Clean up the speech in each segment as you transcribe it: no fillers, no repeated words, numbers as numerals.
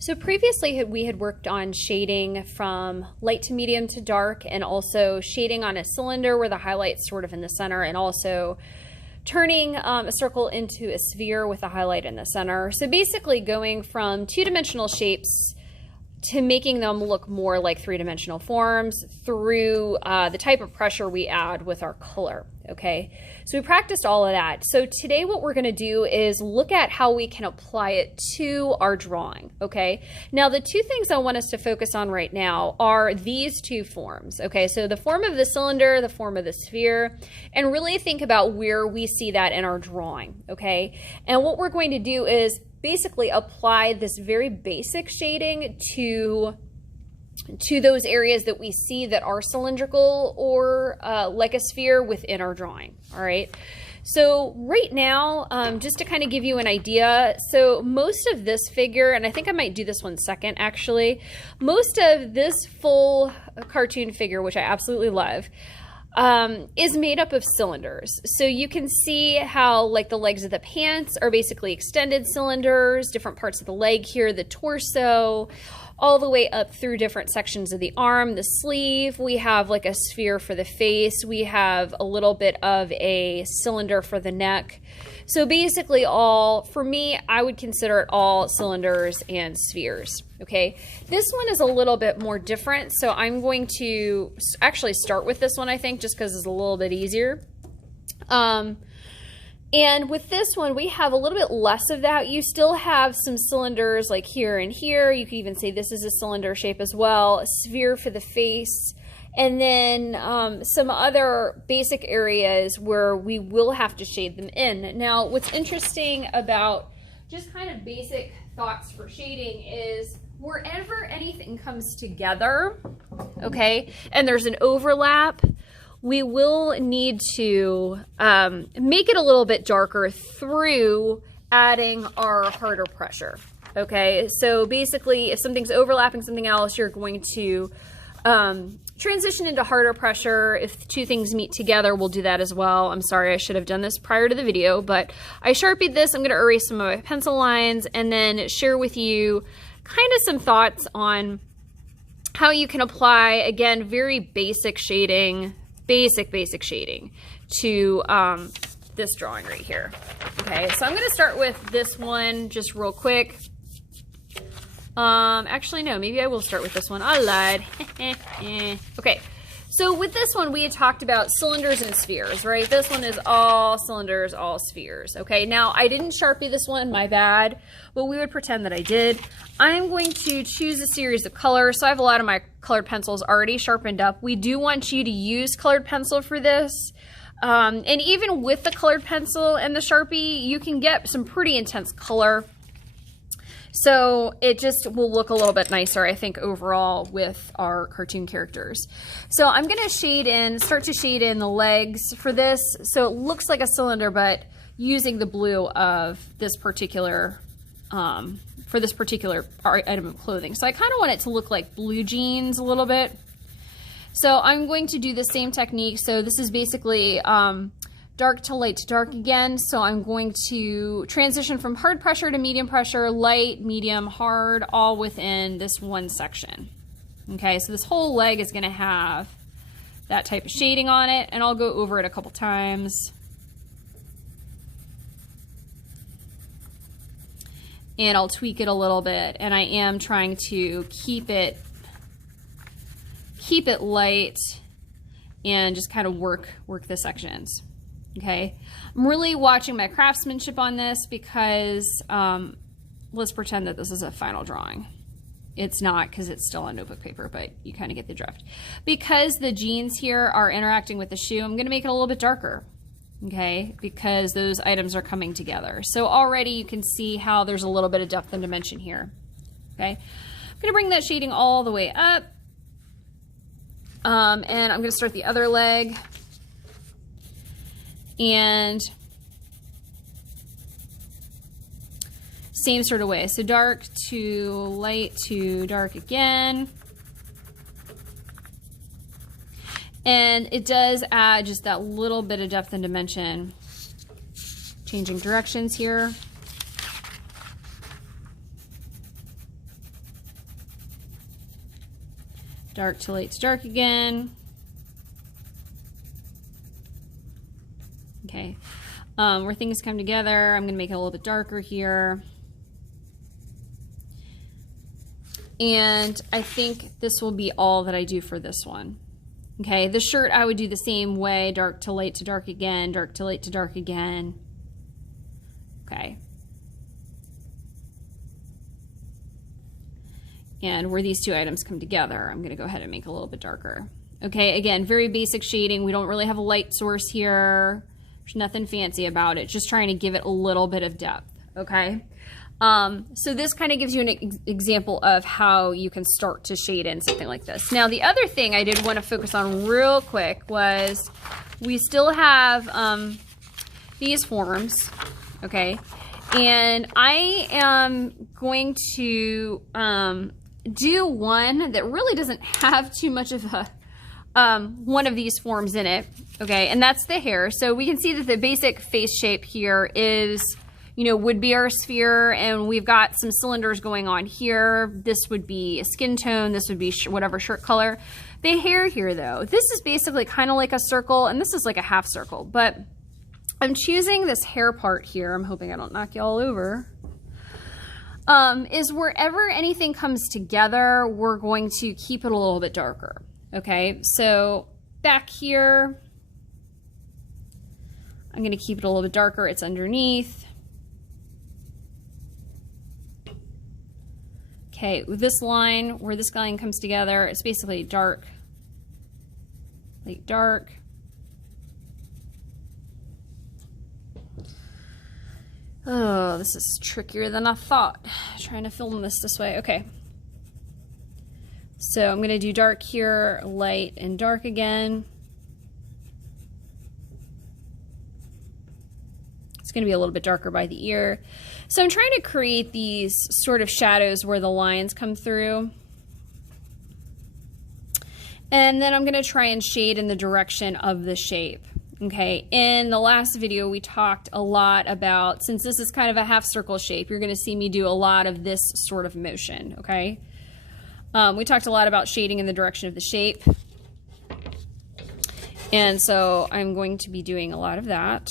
So previously we had worked on shading from light to medium to dark, and also shading on a cylinder where the highlight's sort of in the center, and also turning a circle into a sphere with a highlight in the center. So basically going from two-dimensional shapes to making them look more like three-dimensional forms through the type of pressure we add with our color, okay? So we practiced all of that. So today what we're gonna do is look at how we can apply it to our drawing, okay? Now the two things I want us to focus on right now are these two forms, okay? So the form of the cylinder, the form of the sphere, and really think about where we see that in our drawing, okay? And what we're going to do is basically apply this very basic shading to those areas that we see that are cylindrical or like a sphere within our drawing. All right. So right now, just to kind of give you an idea, so most of this figure, and I think I might do this one second actually, most of this full cartoon figure, which I absolutely love, is made up of cylinders. So you can see how like the legs of the pants are basically extended cylinders, different parts of the leg here, the torso, all the way up through different sections of the arm, the sleeve. We have like a sphere for the face. We have a little bit of a cylinder for the neck. So basically all, for me, I would consider it all cylinders and spheres, okay? This one is a little bit more different, so I'm going to actually start with this one, I think, just because it's a little bit easier. And with this one, we have a little bit less of that. You still have some cylinders like here and here. You could even say this is a cylinder shape as well, a sphere for the face, and then some other basic areas where we will have to shade them in. Now, what's interesting about just kind of basic thoughts for shading is wherever anything comes together, okay, and there's an overlap, we will need to make it a little bit darker through adding our harder pressure, okay? So basically, if something's overlapping something else, you're going to transition into harder pressure. If two things meet together, we'll do that as well. I'm sorry, I should have done this prior to the video, but I Sharpied this. I'm gonna erase some of my pencil lines and then share with you kind of some thoughts on how you can apply, again, very basic shading, basic shading to this drawing right here. Okay, so I'm gonna start with this one just real quick. Actually, no, maybe I will start with this one. I lied. Okay, so with this one, we had talked about cylinders and spheres, right? This one is all cylinders, all spheres. Okay, now I didn't Sharpie this one, my bad, but we would pretend that I did. I'm going to choose a series of colors. So I have a lot of my colored pencils already sharpened up. We do want you to use colored pencil for this. And even with the colored pencil and the Sharpie, you can get some pretty intense color. So it just will look a little bit nicer, I think, overall with our cartoon characters. So I'm going to start to shade in the legs for this. So it looks like a cylinder, but using the blue of this particular, for this particular item of clothing. So I kind of want it to look like blue jeans a little bit. So I'm going to do the same technique. So this is basically dark to light to dark again. So I'm going to transition from hard pressure to medium pressure, light, medium, hard, all within this one section. Okay, so this whole leg is going to have that type of shading on it, and I'll go over it a couple times. And I'll tweak it a little bit, and I am trying to keep it light and just kind of work the sections. Okay, I'm really watching my craftsmanship on this because let's pretend that this is a final drawing. It's not, because it's still on notebook paper, but you kind of get the drift. Because the jeans here are interacting with the shoe, I'm going to make it a little bit darker, okay, because those items are coming together. So already you can see how there's a little bit of depth and dimension here, okay. I'm going to bring that shading all the way up, and I'm going to start the other leg. And same sort of way. So dark to light to dark again. And it does add just that little bit of depth and dimension. Changing directions here. dark to light to dark again. Okay, where things come together, I'm going to make it a little bit darker here. And I think this will be all that I do for this one. Okay, the shirt I would do the same way, dark to light to dark again, dark to light to dark again. Okay. And where these two items come together, I'm going to go ahead and make a little bit darker. Okay, again, very basic shading. We don't really have a light source here. There's nothing fancy about it. Just trying to give it a little bit of depth, okay? So this kind of gives you an example of how you can start to shade in something like this. Now, the other thing I did want to focus on real quick was we still have these forms, okay? And I am going to do one that really doesn't have too much of a one of these forms in it, okay? And that's the hair. So we can see that the basic face shape here is, you know, would be our sphere, and we've got some cylinders going on here. This would be a skin tone. This would be whatever shirt color. The hair here, though, this is basically kind of like a circle, and this is like a half circle, but I'm choosing this hair part here. I'm hoping I don't knock you all over. Is wherever anything comes together, we're going to keep it a little bit darker. Okay, so back here, I'm going to keep it a little bit darker. It's underneath. Okay, with this line, where this line comes together, it's basically dark, light, dark. Oh, this is trickier than I thought, trying to film this way. Okay. So I'm going to do dark here, light, and dark again. It's going to be a little bit darker by the ear. So I'm trying to create these sort of shadows where the lines come through. And then I'm going to try and shade in the direction of the shape. Okay, in the last video we talked a lot about, since this is kind of a half circle shape, you're going to see me do a lot of this sort of motion, okay? We talked a lot about shading in the direction of the shape. And so I'm going to be doing a lot of that.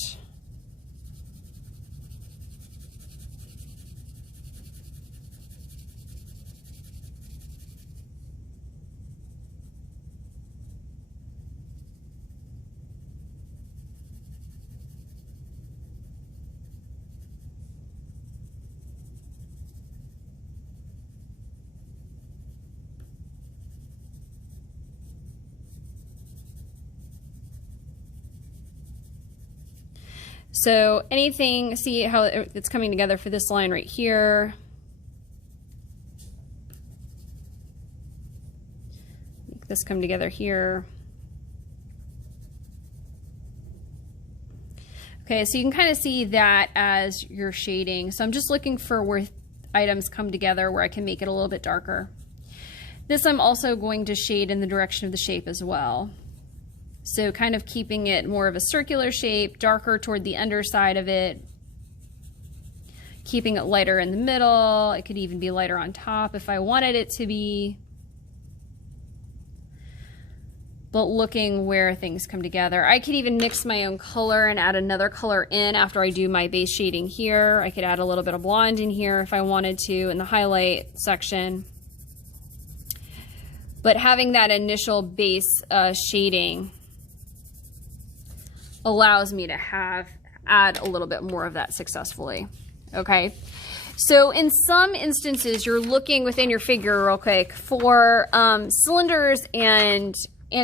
So anything, see how it's coming together for this line right here. Make this come together here. Okay, so you can kind of see that as you're shading. So I'm just looking for where items come together where I can make it a little bit darker. This I'm also going to shade in the direction of the shape as well. So kind of keeping it more of a circular shape, darker toward the underside of it, keeping it lighter in the middle. It could even be lighter on top if I wanted it to be. But looking where things come together. I could even mix my own color and add another color in after I do my base shading here. I could add a little bit of blonde in here if I wanted to in the highlight section. But having that initial base shading allows me to add a little bit more of that successfully. Okay, so in some instances you're looking within your figure real quick for cylinders and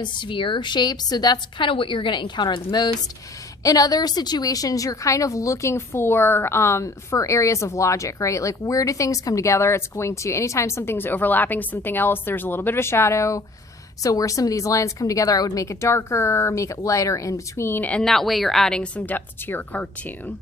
sphere shapes, so that's kind of what you're going to encounter the most. In other situations you're kind of looking for areas of logic, right? Like where do things come together? It's going to, anytime something's overlapping something else, there's a little bit of a shadow. So where some of these lines come together, I would make it darker, make it lighter in between, and that way you're adding some depth to your cartoon.